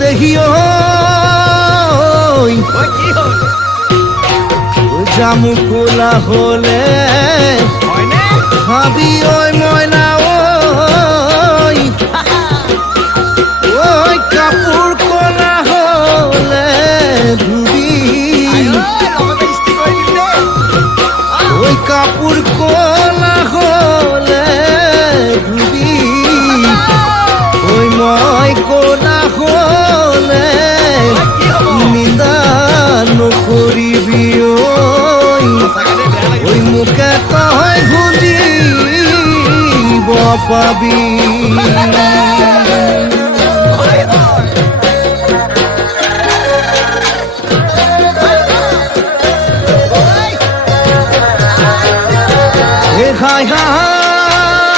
দেহিও জামু কোলা হলে খাবি ওই ময়না ওই কাপড় কোলা হলে ধুবি ওই কাপড় কোলা হলে ধুবি ওই ময় কোলা হলে নিন্দা নকরিবি ওই মুখে তই গুঞ্জিব পাবি হাই হাই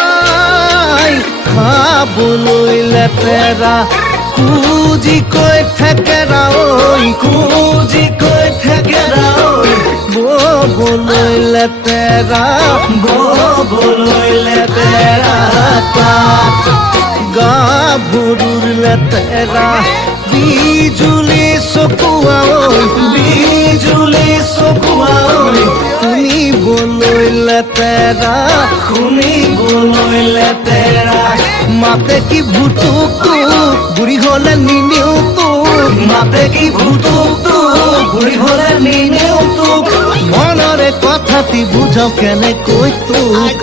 খাবলৈ লেতেৰা কুজি কৈ থেকেৰা ঐ কুজি কৈ থেকেৰা ববলৈ লেতেৰা ববলৈ লেতেৰা তাত গাভৰুৰ লেতেৰা বিজুলি চকুৱা বিজুলি চকুৱা শুনিবলৈ লেতেৰা শুনিবলৈ লেতেৰা মাতে কি ভুটুক বুঢ়ী হলে নিনিও তোক মাতে কি ভুটুক বুঢ়ী হলে নিনিও তোক মনৰে কথাটি বুজাও কেনেকৈ তোক